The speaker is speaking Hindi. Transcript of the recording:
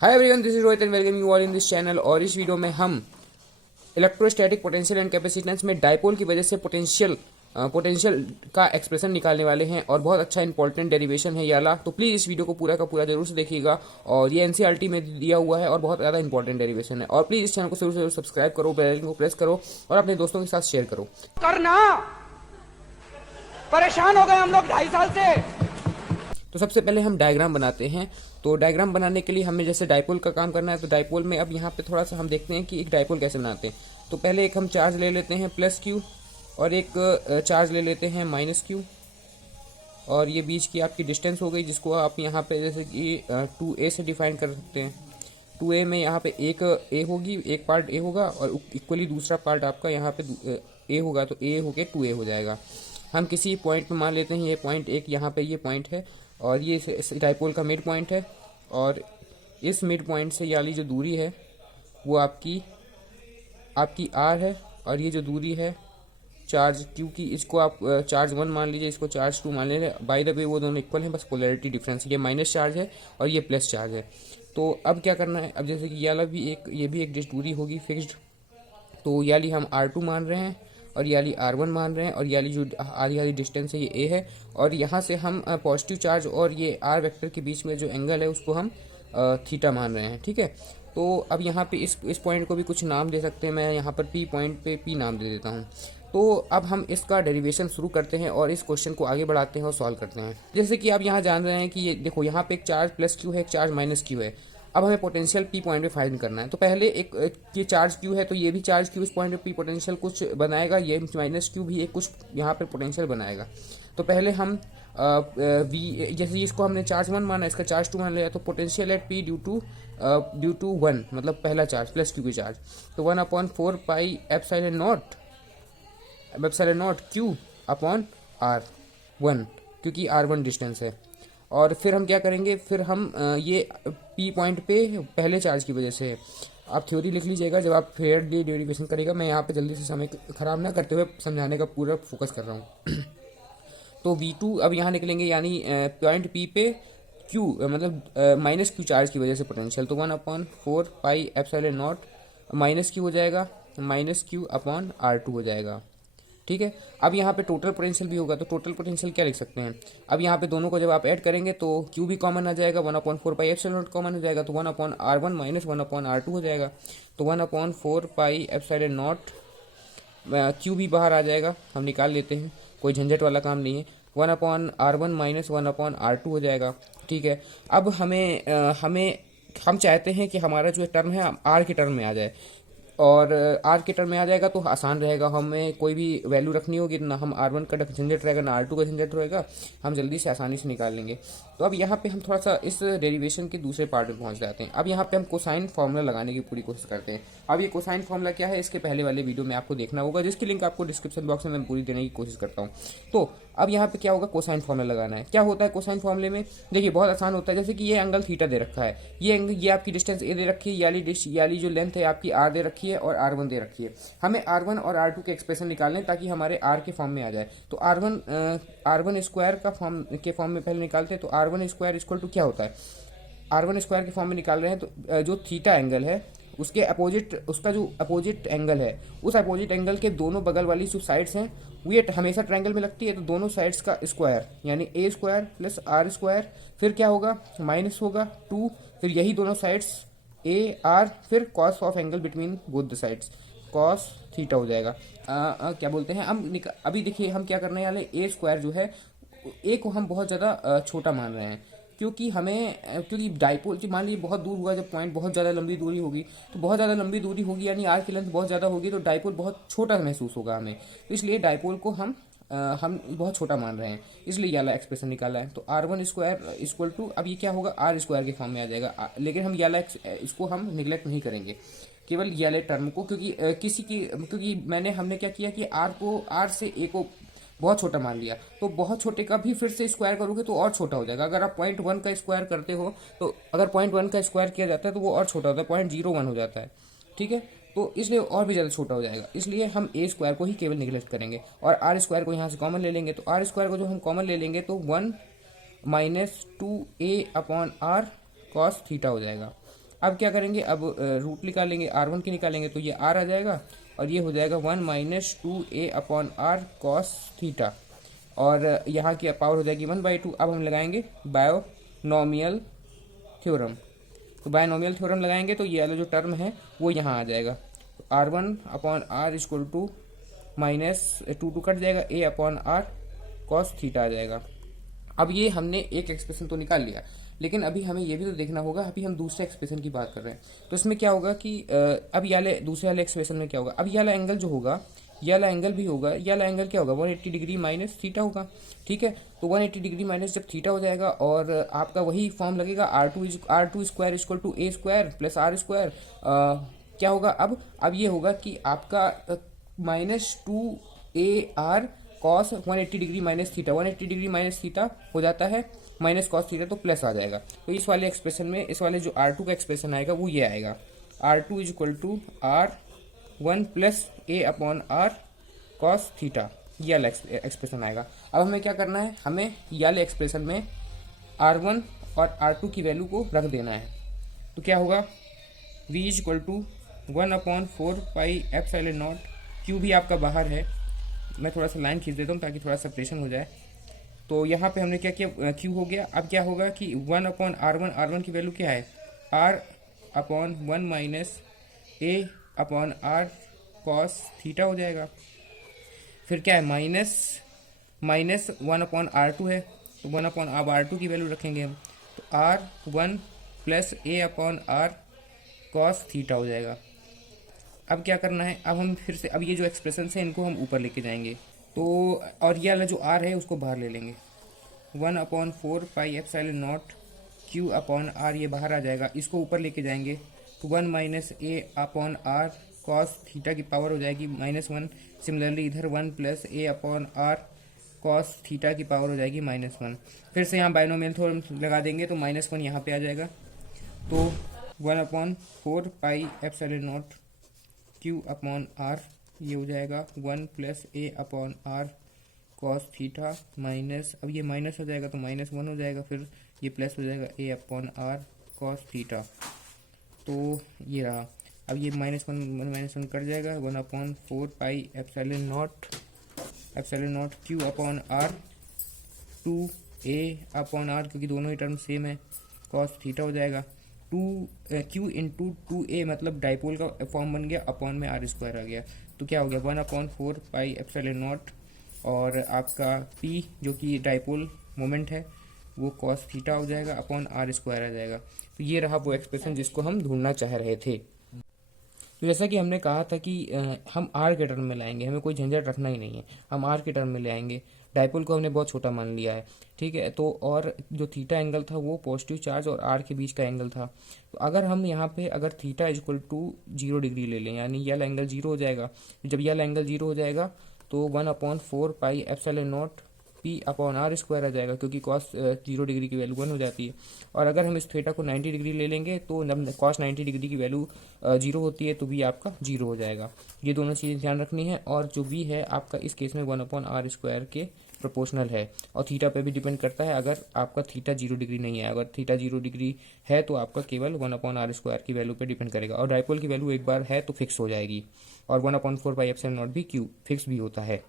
Hi everyone, this is Rohit and welcome you all in this channel. और इस वीडियो में हम इलेक्ट्रोस्टैटिक पोटेंशियल एंड कैपेसिटेंस में डाइपोल की वजह से पोटेंशियल का एक्सप्रेशन निकालने वाले हैं और बहुत अच्छा इंपॉर्टेंट डेरिवेशन है ये वाला। तो प्लीज़ इस वीडियो को पूरा का पूरा जरूर से देखिएगा। और ये एनसीईआरटी में दिया हुआ है और बहुत ज़्यादा इंपॉर्टेंट डेरिवेशन है। और प्लीज़ इस चैनल को जरूर से सब्सक्राइब करो, बेल आइकन को प्रेस करो और अपने दोस्तों के साथ शेयर करो। करना परेशान हो गए हम लोग 2.5 साल से। तो सबसे पहले हम डायग्राम बनाते हैं। तो डायग्राम बनाने के लिए हमें जैसे डाइपोल का काम करना है, तो डाइपोल में अब यहाँ पे थोड़ा सा हम देखते हैं कि एक डाइपोल कैसे बनाते हैं। तो पहले एक हम चार्ज ले लेते हैं प्लस क्यू और एक चार्ज ले लेते हैं माइनस क्यू। और ये बीच की आपकी डिस्टेंस हो गई, जिसको आप यहाँ पे जैसे कि 2a से डिफाइन कर सकते हैं। 2a में यहाँ पे एक a होगी, एक पार्ट a होगा और इक्वली दूसरा पार्ट आपका यहाँ पे a होगा, तो a होके 2a हो जाएगा। हम किसी पॉइंट में मान लेते हैं ये पॉइंट एक, यहाँ पे ये पॉइंट है और ये इस डाइपोल का मिड पॉइंट है। और इस मिड पॉइंट से वाली जो दूरी है वो आपकी r है। और ये जो दूरी है चार्ज q की, इसको आप चार्ज 1 मान लीजिए, इसको चार्ज 2 मान लीजिए। बाय द वे वो दोनों इक्वल हैं, बस पोलैरिटी डिफरेंस, ये माइनस चार्ज है और ये प्लस चार्ज है। तो अब क्या करना है, अब जैसे कि ये भी एक दूरी होगी फिक्स्ड। तो ये वाली हम r2 मान रहे हैं और ये वाली r1 मान रहे हैं और ये वाली जो आधी आधी डिस्टेंस है ये a है। और यहाँ से हम पॉजिटिव चार्ज और ये r वेक्टर के बीच में जो एंगल है उसको हम थीटा मान रहे हैं, ठीक है। तो अब यहाँ पे इस पॉइंट को भी कुछ नाम दे सकते हैं। मैं यहाँ पर p पॉइंट पे p नाम दे देता हूँ। तो अब हम इसका डेरिवेशन शुरू करते हैं और इस क्वेश्चन को आगे बढ़ाते हैं और सॉल्व करते हैं। जैसे कि आप यहाँ जान रहे हैं कि ये देखो, यहाँ पे एक चार्ज प्लस क्यू है, एक चार्ज माइनस क्यू है। अब हमें पोटेंशियल पी पॉइंट पे फाइंड करना है। तो पहले ये चार्ज क्यू है, तो ये भी चार्ज क्यू इस पॉइंट पे पी पोटेंशियल कुछ बनाएगा, ये माइनस क्यू भी एक कुछ यहाँ पे पोटेंशियल बनाएगा। तो पहले हम वी, जैसे इसको हमने चार्ज 1 माना, इसका चार्ज 2 मान लिया, तो potential at P due to 1, मतलब पहला चार्ज प्लस क्यू की चार्ज, तो 1/4 pi epsilon naught Q upon r1, क्योंकि r1 डिस्टेंस है। और फिर हम क्या करेंगे, फिर हम ये पी पॉइंट पे पहले चार्ज की वजह से, आप थ्योरी लिख लीजिएगा जब आप फेयरली डेरिवेशन करेगा। मैं यहाँ पे जल्दी से समय खराब ना करते हुए समझाने का पूरा फोकस कर रहा हूँ। तो V2 अब यहाँ निकलेंगे, यानी पॉइंट पी पे Q, मतलब माइनस क्यू चार्ज की वजह से पोटेंशियल, तो 1/4 pi epsilon not minus Q हो जाएगा, माइनस क्यू अपॉन r2 हो जाएगा, ठीक है। अब यहाँ पे टोटल पोटेंशियल भी होगा, तो टोटल पोटेंशियल क्या लिख सकते हैं, अब यहाँ पे दोनों को जब आप ऐड करेंगे तो Q भी कॉमन आ जाएगा, 1/4 पाई एप्सिलॉन नॉट कॉमन हो जाएगा, तो 1/r1 माइनस 1/r2 हो जाएगा। तो 1/4 पाई एप्सिलॉन नॉट, Q भी बाहर आ जाएगा, हम निकाल लेते हैं, कोई झंझट वाला काम नहीं है। 1/r1 माइनस 1/r2 हो जाएगा, ठीक है। अब हम चाहते हैं कि हमारा जो टर्म है r के टर्म में आ जाए, और r के टर्म में आ जाएगा तो आसान रहेगा। हमें कोई भी वैल्यू रखनी होगी, ना हम r1 का झंझट रहेगा ना r2 का झंझट रहेगा, हम जल्दी से आसानी से निकाल लेंगे। तो अब यहाँ पे हम थोड़ा सा इस डेरिवेशन के दूसरे पार्ट में पहुँच जाते हैं। अब यहाँ पे हम कोसाइन फार्मूला लगाने की पूरी कोशिश करते हैं। अब ये कोसाइन फार्मूला क्या है, इसके पहले वाले वीडियो में आपको देखना होगा, जिसकी लिंक आपको डिस्क्रिप्शन बॉक्स में मैं पूरी देने की कोशिश करता हूँ। तो अब यहाँ पे क्या होगा, कोसाइन फार्मूला लगाना है। क्या होता है कोसाइन फार्मूले में, देखिए बहुत आसान होता है। जैसे कि ये एंगल थीटा दे रखा है, ये आपकी डिस्टेंस ए दे रखी है, याली जो लेंथ है आपकी r दे रखी है और r1 दे रखी है। हमें r1 और r2 के एक्सप्रेशन निकालने ताकि हमारे r के फॉर्म में आ जाए। तो r1 स्क्वायर का फॉर्म में पहले निकालते हैं। तो r1 स्क्वायर इक्वल टू क्या होता है, r1 स्क्वायर के फॉर्म में निकाल रहे हैं, तो जो थीटा एंगल है उसके अपोजिट, उसका जो अपोजिट एंगल है, उस अपोजिट एंगल के दोनों बगल वाली जो साइड्स हैं वो हमेशा ट्रायंगल में लगती है, तो दोनों साइड्स का स्क्वायर यानी a square plus r square, फिर क्या होगा माइनस होगा 2, फिर यही दोनों साइड्स a r, फिर cos of angle between both the sides, cos theta हो जाएगा। क्या बोलते हैं हम, अभी देखिए हम क्या करने वाले, a स्क्वायर जो है a को हम बहुत ज़्यादा छोटा मान रहे हैं, क्योंकि डाइपोल मान लीजिए बहुत दूर हुआ, जब पॉइंट बहुत ज़्यादा लंबी दूरी होगी, तो बहुत ज़्यादा लंबी दूरी होगी यानी आर की लेंथ बहुत ज़्यादा होगी, तो डाइपोल बहुत छोटा महसूस होगा हमें। तो इसलिए डाइपोल को हम बहुत छोटा मान रहे हैं, इसलिए ये वाला एक्सप्रेशन निकाला है। तो r1 स्क्वायर इक्वल टू, अब ये क्या होगा, r स्क्वायर के फॉर्म में आ जाएगा। लेकिन हम ये वाला इसको हम निगलेक्ट नहीं करेंगे, केवल ये वाले टर्म को, क्योंकि हमने क्या किया कि r से a को बहुत छोटा मान लिया, तो बहुत छोटे का भी फिर से स्क्वायर करोगे तो और छोटा हो जाएगा। अगर आप 0.1 का स्क्वायर करते हो, तो अगर 0.1 का स्क्वायर किया जाता है तो वो और छोटा होता है, 0.01 हो जाता है, ठीक है। तो इसलिए और भी ज़्यादा छोटा हो जाएगा, इसलिए हम a स्क्वायर को ही केवल निगलेक्ट करेंगे और r स्क्वायर को यहाँ से कॉमन ले लेंगे। तो r स्क्वायर को जो हम कॉमन ले लेंगे तो 1 minus 2a upon r cos theta हो जाएगा। अब क्या करेंगे, अब रूट निकालेंगे, R1 की निकालेंगे तो ये R आ जाएगा और ये हो जाएगा 1 minus 2a upon R cos theta, और यहाँ की पावर हो जाएगी 1/2। अब हम लगाएंगे बायोनॉमियल थ्योरम, तो बायोनॉमियल थ्योरम लगाएंगे तो ये वाला जो टर्म है वो यहाँ आ जाएगा, R1 upon R equal to minus 2 cut जाएगा, a upon R cos theta आ जाएगा। अब ये हमने एक एक्सप्रेशन तो निकाल लिया, लेकिन अभी हमें ये भी तो देखना होगा, अभी हम दूसरे एक्सप्रेशन की बात कर रहे हैं। तो इसमें क्या होगा कि अब ये वाले दूसरे वाले एक्सप्रेशन में क्या होगा, अब ये वाला एंगल जो होगा, ये वाला एंगल भी होगा, ये वाला एंगल क्या होगा, 180 डिग्री माइनस थीटा होगा। ठीक है, तो 180 डिग्री माइनस जब थीटा हो जाएगा और आपका वही फॉर्म लगेगा, R2 square equal to a square plus R square. क्या होगा अब ये होगा कि आपका -2ar cos 180 degree minus theta, 180 degree minus theta हो जाता है माइनस कॉस थीटा, तो प्लस आ जाएगा। तो इस वाले एक्सप्रेशन में, इस वाले जो R2 का एक्सप्रेशन आएगा वो ये आएगा, R2 is equal to R1 plus a upon R cos theta, ये वाला एक्सप्रेशन आएगा। अब हमें क्या करना है, हमें ये वाले एक्सप्रेशन में R1 और R2 की वैल्यू को रख देना है। तो क्या होगा, v is equal to 1/4 pi epsilon naught, q भी आपका बाहर है, मैं थोड़ा सा लाइन खींच देता हूँ ताकि थोड़ा सेपरेशन हो जाए। तो यहाँ पे हमने क्या किया, q हो गया। अब क्या होगा कि 1/R1, R1 की वैल्यू क्या है, R/1 minus a upon R cos theta हो जाएगा। फिर क्या है, माइनस 1/R2 है, तो 1/R2 की वैल्यू रखेंगे हम, तो R1 plus a upon R cos theta हो जाएगा। अब क्या करना है, अब हम फिर से, अब ये जो एक्सप्रेशन है इनको हम ऊपर लेके जाएंगे, तो और ये वाला जो r है उसको बाहर ले लेंगे, 1/4 pi epsilon naught q upon r, ये बाहर आ जाएगा, इसको ऊपर लेके जाएंगे तो 1 minus a upon R cos theta की पावर हो जाएगी -1। सिमिलरली इधर 1 plus a upon R cos theta की पावर हो जाएगी -1। फिर से यहाँ बाइनोमियल थ्योरम लगा देंगे तो -1 यहाँ पे आ जाएगा, तो 1/4 pi epsilon naught q upon R, ये हो जाएगा 1 plus a upon R cos theta minus, अब ये माइनस हो जाएगा तो -1 हो जाएगा, फिर ये प्लस हो जाएगा a upon R cos theta, तो ये रहा। अब ये -1 कट जाएगा, 1/4 pi epsilon naught q upon R 2a upon R, क्योंकि दोनों ही टर्म सेम है, कॉस थीटा हो जाएगा। q इंटू 2a मतलब डाइपोल का फॉर्म बन गया, अपॉन में आर स्क्वायर आ गया, तो क्या हो गया 1/4 पाई एप्सिलॉन नॉट, और आपका p जो कि डाइपोल मोमेंट है वो कॉस थीटा हो जाएगा, अपॉन आर स्क्वायर आ जाएगा। तो ये रहा वो एक्सप्रेशन जिसको हम ढूंढना चाह रहे थे। तो जैसा कि हमने कहा था कि हम आर के टर्म में लाएंगे, हमें कोई झंझट रखना ही नहीं है, हम आर के टर्म में ले आएंगे। डाइपोल को हमने बहुत छोटा मान लिया है, ठीक है, तो और जो थीटा एंगल था वो पॉजिटिव चार्ज और आर के बीच का एंगल था। तो अगर हम यहाँ पे अगर थीटा इक्वल टू 0 डिग्री ले लें, यानी यह एंगल 0 हो जाएगा, जब यह एंगल 0 हो जाएगा तो 1/4 pi epsilon naught p upon R square आ जाएगा, क्योंकि कॉस 0 डिग्री की वैल्यू 1 हो जाती है। और अगर हम इस थीटा को 90 डिग्री ले लेंगे तो कॉस 90 डिग्री की वैल्यू 0 होती है, तो भी आपका 0 हो जाएगा। ये दोनों चीज़ें ध्यान रखनी है, और जो भी है आपका इस केस में 1/r स्क्वायर के प्रोपोर्शनल है, और थीटा पे भी डिपेंड करता है। अगर आपका थीटा 0 डिग्री नहीं है, अगर थीटा 0 डिग्री है तो आपका केवल 1/r स्क्वायर की वैल्यू पे डिपेंड करेगा, और डाइपोल की वैल्यू एक बार है तो फिक्स हो जाएगी, और 1/4 पाई एप्सिलॉन नॉट भी क्यू फिक्स भी होता है।